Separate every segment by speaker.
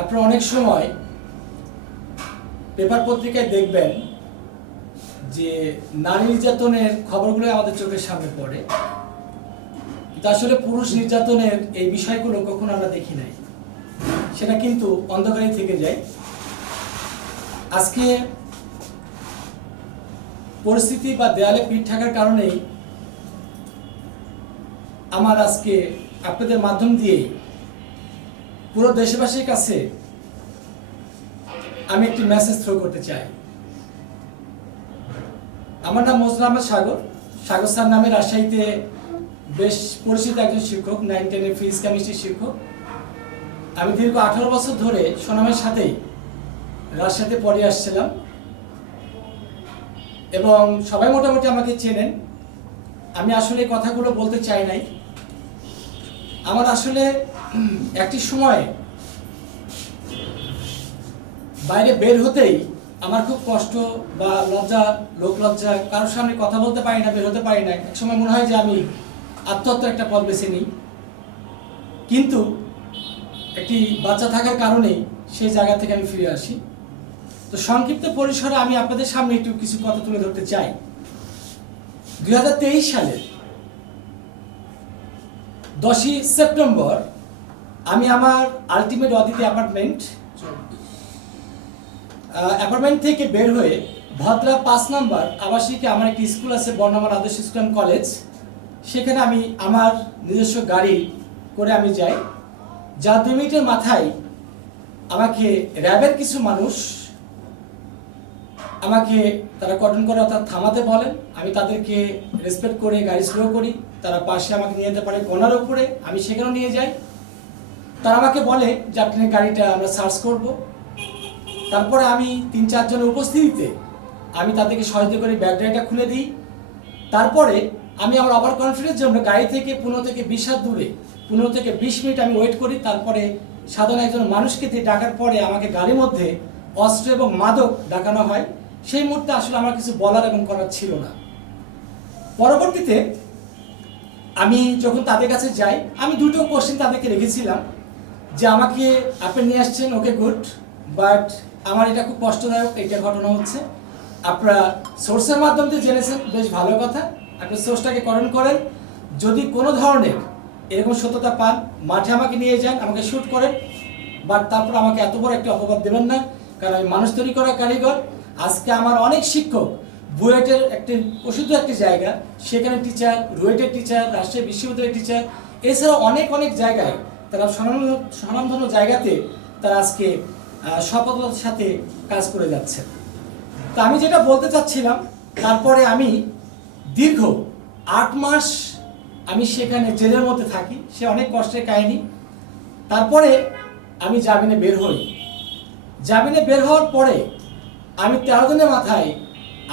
Speaker 1: আপনারা অনেক সময় পেপার পত্রিকায় দেখবেন যে নারী নির্যাতনের খবরগুলো আমাদের চোখের সামনে পড়ে। কিন্তু আসলে পুরুষ নির্যাতনের এই বিষয়গুলো কখনো আমরা দেখি নাই। সেটা কিন্তু অন্ধকারে থেকে যায়। আজকে পরিস্থিতি বা দেয়ালে পিঠ থাকার কারণেই আমার আজকে আপনাদের মাধ্যম দিয়েই পুরো দেশবাসীর কাছে আমি একটি মেসেজ থ্রো করতে চাই। আমার নাম মজরুল আহমেদ সাগর। সাগর স্যার নামে রাজশাহীতে বেশ পরিচিত একজন শিক্ষক নাইন টেনের ফিজিক্স কেমিস্ট্রি শিক্ষক। আমি দীর্ঘ আঠারো বছর ধরে সোনামের সাথেই রাজশাহীতে পড়ে আসছিলাম। এবং সবাই মোটামুটি আমাকে চেনেন। আমি আসলে কথাগুলো বলতে চাই নাই। আমার আসলে একটি সময় বাইরে বের হতেই আমার খুব কষ্ট বা লজ্জা, লোক লজ্জা, কারোর সামনে কথা বলতে পারি না, বের হতে পারি না। এক সময় মনে হয় যে আমি আত্মহত্যার একটা পথ বেছে নিই। কিন্তু একটি বাচ্চা থাকার কারণেই সেই জায়গা থেকে আমি ফিরে আসি। তো সংক্ষিপ্ত পরিসরে আমি আপনাদের সামনে একটু কিছু কথা তুলে ধরতে চাই। দুই হাজার তেইশ সালে দশই সেপ্টেম্বর আমি আমার আলটিমেট অদিতি অ্যাপার্টমেন্ট অ্যাপার্টমেন্ট থেকে বের হয়ে ভদ্রা পাঁচ নম্বর আবাসিকে আমার একটি স্কুল আছে, বর্ণমান আদর্শ স্কুল কলেজ। সেখানে আমি আমার নিজস্ব গাড়ি করে আমি যাই। যা দু মিনিটের মাথায় আমাকে র্যাবের কিছু মানুষ আমাকে তারা কটন করে, অর্থাৎ থামাতে বলেন। আমি তাদেরকে রেসপেক্ট করে, গাড়ি স্লো করি। তারা পাশে আমাকে নিয়ে যেতে পারে কোনার উপরে আমি সেখানেও নিয়ে যাই। তারা আমাকে বলে যে আপনি গাড়িটা আমরা সার্চ করব। তারপরে আমি তিন চারজনের উপস্থিতিতে আমি তাদেরকে সহায়তা করে ব্যাগ খুলে দিই। তারপরে আমি আমার ওভার কনফিডেন্স জন্য গাড়ি থেকে পনেরো থেকে বিশ হাত দূরে, পনেরো থেকে বিশ মিনিট আমি ওয়েট করি। তারপরে সাধারণ একজন মানুষকে দিয়ে ডাকার পরে আমাকে গাড়ির মধ্যে অস্ত্র এবং মাদক ডাকানো হয়। সেই মুহূর্তে আসলে আমার কিছু বলার এবং করার ছিল না। পরবর্তীতে আমি যখন তাদের কাছে যাই, আমি দুটো কোশ্চেন তাদেরকে রেখেছিলাম। যে আমাকে আপনি নিয়ে আসছেন ওকে গুড বাট আমার এটা খুব কষ্টদায়ক এটা ঘটনা হচ্ছে। আপনারা সোর্সের মাধ্যমে দিয়ে জেনেছেন, বেশ ভালো কথা। আপনি সোর্সটাকে করণ করেন। যদি কোনো ধরনের এরকম সত্যতা পান, মাঠে আমাকে নিয়ে যান, আমাকে শ্যুট করেন। বাট তারপর আমাকে এত বড় একটা অপবাদ দেবেন না, কারণ আমি মানুষ তৈরি করা কারিগর। আজকে আমার অনেক শিক্ষক বুয়েটের একটি প্রসিদ্ধ একটি জায়গা, সেখানে টিচার রুয়েটের টিচার রাজশাহী বিশ্ববিদ্যালয়ের টিচার এছাড়াও অনেক অনেক জায়গায় তারা স্বনাম স্বনামধন্য জায়গাতে তারা আজকে সফলতার সাথে কাজ করে যাচ্ছে। তা আমি যেটা বলতে চাচ্ছিলাম, তারপরে আমি দীর্ঘ আট মাস আমি সেখানে জেলের মধ্যে থাকি, সে অনেক কষ্টের কাহিনী। তারপরে আমি জামিনে বের হই। জামিনে বের হওয়ার পরে আমি তেরো দিনের মাথায়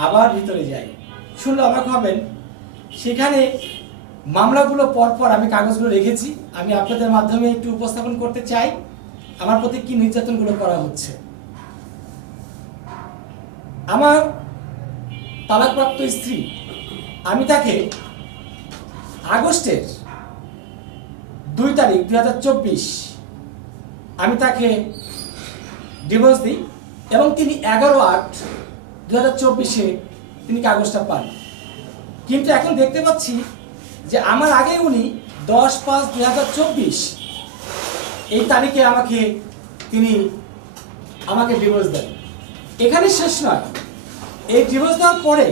Speaker 1: আবার ভিতরে যাই। শুনলে অবাক হবেন, সেখানে মামলাগুলো পরপর আমি কাগজগুলো রেখেছি। আমি আপনাদের মাধ্যমে একটু উপস্থাপন করতে চাই। আমার প্রতি কি নির্যাতনগুলো করা হচ্ছে? আমার তালাকপ্রাপ্ত স্ত্রী, আমি তাকে আগস্টের দুই তারিখ দুই হাজার চব্বিশ, আমি তাকে ডিভোর্স দিই এবং তিনি এগারো আট দু হাজার চব্বিশে তিনি কাগজটা পান। কিন্তু এখন দেখতে পাচ্ছি যে আমার আগে উনি দশ পাঁচ দুই হাজার চব্বিশ, এই তারিখে আমাকে তিনি আমাকে ডিভোর্স দেন। এখানে শেষ নয়। এই ডিভোর্স দেওয়ার পরে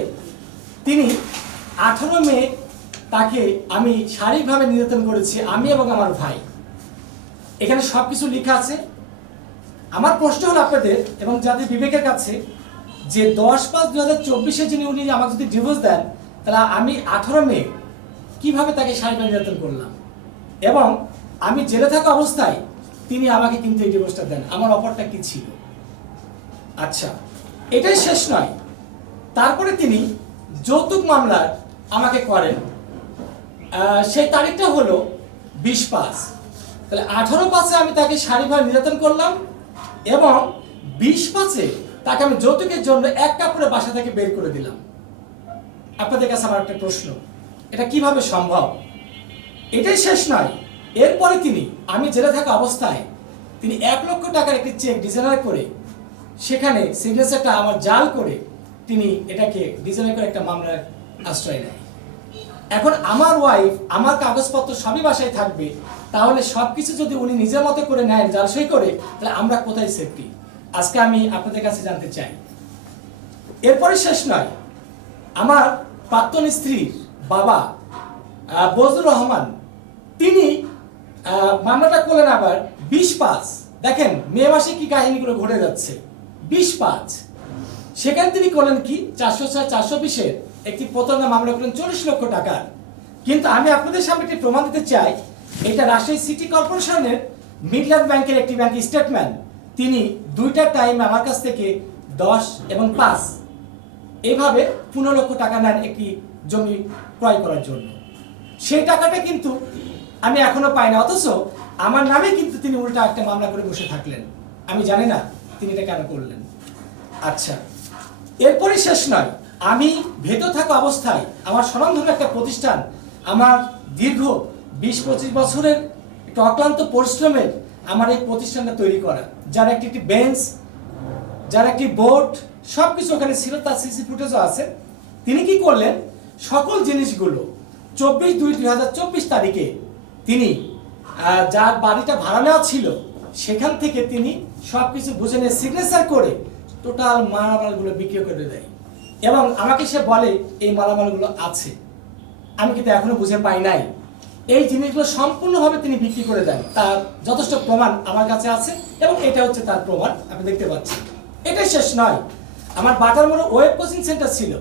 Speaker 1: তিনি আঠারো মে তাকে আমি শারীরিকভাবে নির্যাতন করেছি, আমি এবং আমার ভাই। এখানে সব কিছু লেখা আছে। আমার প্রশ্ন হলো আপনাদের এবং যাদের বিবেকের কাছে যে দশ পাঁচ দু হাজার চব্বিশে যিনি উনি আমাকে যদি ডিভোর্স দেন, তাহলে আমি আঠারো মে কীভাবে তাকে শারীরিক নির্যাতন করলাম? এবং আমি জেলে থাকা অবস্থায় তিনি আমাকে কিন্তু এই ডিভোর্সটা দেন। আমার অফারটা কি ছিল? আচ্ছা এটাই শেষ নয়। তারপরে তিনি যৌতুক মামলার আমাকে করেন। সেই তারিখটা হলো বিশ পাঁচ। তাহলে আঠারো পাঁচে আমি তাকে শারীরিকভাবে নির্যাতন করলাম এবং বিশ পাঁচে তাকে আমি যৌতুকের জন্য এক কাপড়ে বাসা থেকে বের করে দিলাম। আপনাদের কাছে আমার একটা প্রশ্ন। এটা কীভাবে সম্ভব? এটাই শেষ নয়। এরপরে তিনি, আমি জেলে থাকা অবস্থায়, তিনি এক লক্ষ টাকার একটি চেক ডিজাইনার করে, সেখানে সিগনেচারটা আমার জাল করে, তিনি এটাকে ডিজাইনার করে একটা মামলার আশ্রয় নেয়। এখন আমার ওয়াইফ আমার কাগজপত্র সবই বাসায় থাকবে, তাহলে সব কিছু যদি উনি নিজের মতো করে নেন জাল সই করে, তাহলে আমরা কোথায় সেফটি আজকে আমি আপনাদের কাছে জানতে চাই। এরপরে শেষ নয়। আমার প্রাক্তন স্ত্রীর বাবা আহ, বজলুর রহমান তিনি মামলাটা করলেন আবার বিশ পাঁচ। দেখেন মে মাসে কি কাহিনীগুলো ঘটে যাচ্ছে। বিশ পাঁচ। সেখানে তিনি করলেন কি? চারশো ছয় চারশো বিশের একটি প্রতারণা মামলা করলেন চল্লিশ লক্ষ টাকার। কিন্তু আমি আপনাদের সামনে একটি প্রমাণ দিতে চাই। এটা রাজশাহী সিটি কর্পোরেশনের মিডল্যান্ড ব্যাংকের একটি ব্যাংক স্টেটমেন্ট। তিনি দুইটা টাইম আমার কাছ থেকে দশ এবং পাঁচ। এভাবে পনেরো লক্ষ টাকা নেন একটি জমি ক্রয় করার জন্য। সেই টাকাটা কিন্তু আমি এখনও পাই না অথচ আমার নামে কিন্তু তিনি উল্টা একটা মামলা করে বসে থাকলেন। আমি জানি না তিনি এটা কেন করলেন। আচ্ছা এরপরে শেষ নয়। আমি ভেতর থাকা অবস্থায় আমার স্বনামধন্য একটা প্রতিষ্ঠান, আমার দীর্ঘ বিশ পঁচিশ বছরের একটা অক্লান্ত পরিশ্রমের আমার এই প্রতিষ্ঠানটা তৈরি করা। যার একটি একটি বেঞ্চ, যার একটি বোর্ড সব কিছু ওখানে ছিল, তার সিসি ফুটেজও আছে। তিনি কি করলেন? সকল জিনিসগুলো চব্বিশ দুই দুই হাজার চব্বিশ তারিখে তিনি যার বাড়িটা ভাড়া নেওয়া ছিল, সেখান থেকে তিনি সব কিছু বুঝে নিয়ে সিগনেচার করে টোটাল মালামালগুলো বিক্রি করে দেয়। এবং আমাকে সে বলে, এই মালামালগুলো আছে। আমি কিন্তু এখনও বুঝে পাই নাই। এই জিনিসগুলো সম্পূর্ণভাবে তিনি বিক্রি করে দেন। তার যথেষ্ট প্রমাণ আমার কাছে আছে এবং এটা হচ্ছে তার প্রমাণ, আপনি দেখতে পাচ্ছেন। এটাই শেষ নয়। আমার বাটার মোড়ে ওয়েব কোচিং সেন্টার ছিল।